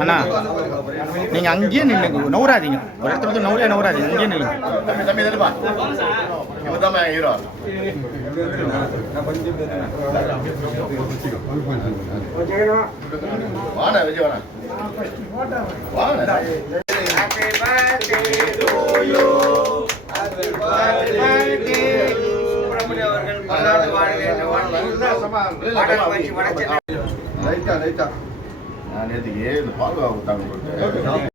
அண்ணா நீங்க அங்கேயே நில்லுங்க, நவுறாதீங்க. ஒரு இடத்துல வந்து நவுறாதீங்க, அங்கேயே நில்லுங்க. தம்பி தம்பி இவன் ஹீரோ. வாடா விஜய் வாடா வாடா. Happy birthday to you. Happy birthday to Subramania அவர்கள் பல்லாண்டு வாழ்க என்று வாழ்த்து. லைட்டா நான் நேத்துக்கு பால் வாங்க